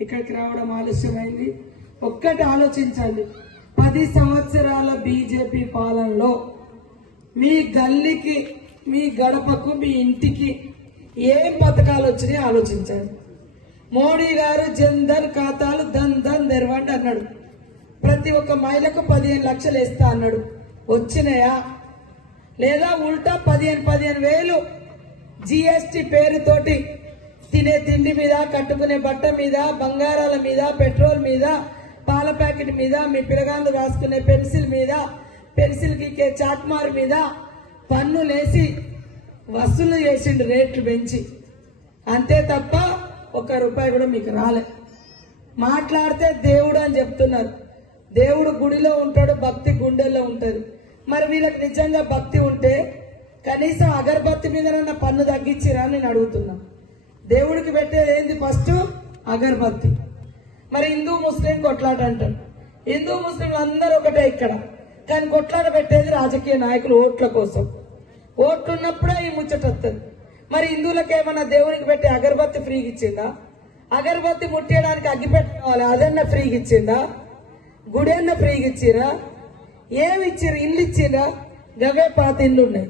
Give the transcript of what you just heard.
ఇక్కడికి రావడం ఆలస్యమైంది. ఒక్కటి ఆలోచించండి. పది సంవత్సరాల బీజేపీ పాలనలో మీ గల్లీకి మీ గడపకు మీ ఇంటికి ఏం పథకాలు వచ్చినాయి ఆలోచించండి. మోడీ గారు జన్ధన్ ఖాతాలు ధన్ ధన్ తెరవండి అన్నాడు. ప్రతి ఒక్క మహిళకు పదిహేను లక్షలు ఇస్తా అన్నాడు. వచ్చినాయా? లేదా ఉల్టా పదిహేను పదిహేను వేలు జిఎస్టి పేరుతోటి తినే తిండి మీద కట్టుకునే బట్ట మీద బంగారాల మీద పెట్రోల్ మీద పాల ప్యాకెట్ మీద మీ పిల్లగాళ్ళు రాసుకునే పెన్సిల్ మీద పెన్సిల్ గీకే చాట్మార్ మీద పన్నులేసి వసూలు చేసిండు రేట్లు పెంచి. అంతే తప్ప ఒక్క రూపాయి కూడా మీకు రాలే. మాట్లాడితే దేవుడు అని చెప్తున్నారు. దేవుడు గుడిలో ఉంటాడు భక్తి గుండెల్లో ఉంటుంది. మరి వీళ్ళకి నిజంగా భక్తి ఉంటే కనీసం అగరబత్తి మీద పన్ను తగ్గించిరా నేను అడుగుతున్నాను దేవుడికి పెట్టేది ఏంది ఫస్ట్? అగరబత్తి. మరి హిందూ ముస్లిం కొట్లాట అంటారు. హిందూ ముస్లింలు అందరూ ఒకటే ఇక్కడ. కానీ కొట్లాట పెట్టేది రాజకీయ నాయకులు ఓట్ల కోసం. ఓట్లు ఉన్నప్పుడే ఈ ముచ్చట వస్తుంది మరి హిందువులకు ఏమన్నా దేవునికి పెట్టి అగరబత్తి ఫ్రీగా ఇచ్చిందా? అగరబత్తి ముట్టేయడానికి అగ్గిపెట్ట కావాలి అదన్నా ఫ్రీగా ఇచ్చిందా? గుడి ఫ్రీగా ఇచ్చిరా? ఏమి ఇచ్చిర్రు? ఇల్లు ఇచ్చిరా గవే పాత ఇల్లు ఉన్నాయి.